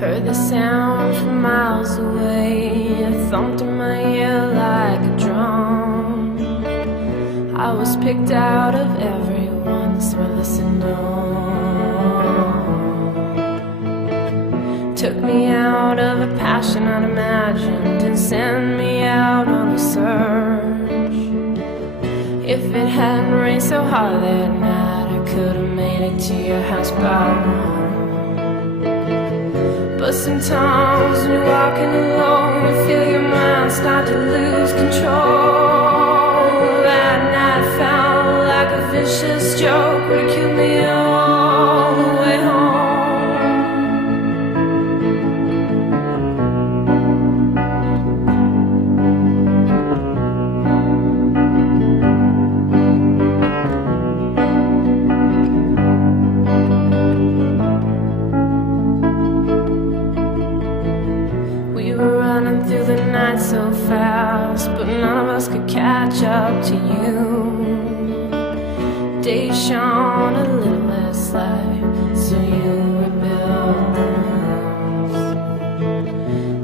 Heard the sound from miles away. It thumped in my ear like a drum. I was picked out of everyone's listening on. Took me out of a passion unimagined and sent me out on a search. If it hadn't rained so hard that night, I could have made it to your house by one. But sometimes when you're walking alone, you feel your mind start to lose control. That night felt like a vicious joke, ridiculed me all the way home. Through the night so fast, but none of us could catch up to you. Days shone a little less light, so you rebuilt.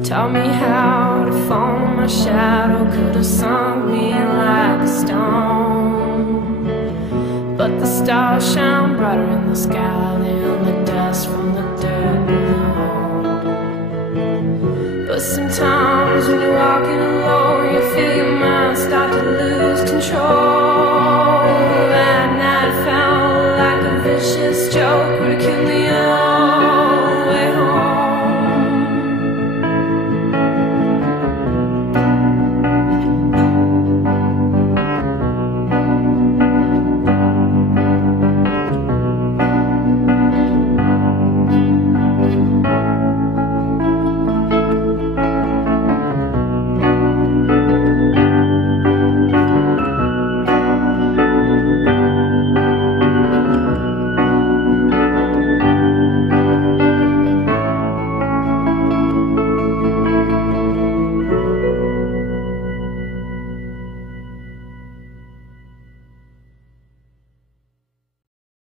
Taught me how to follow my shadow, could have sunk me like a stone. But the stars shine brighter in the sky than the dust from the dirt.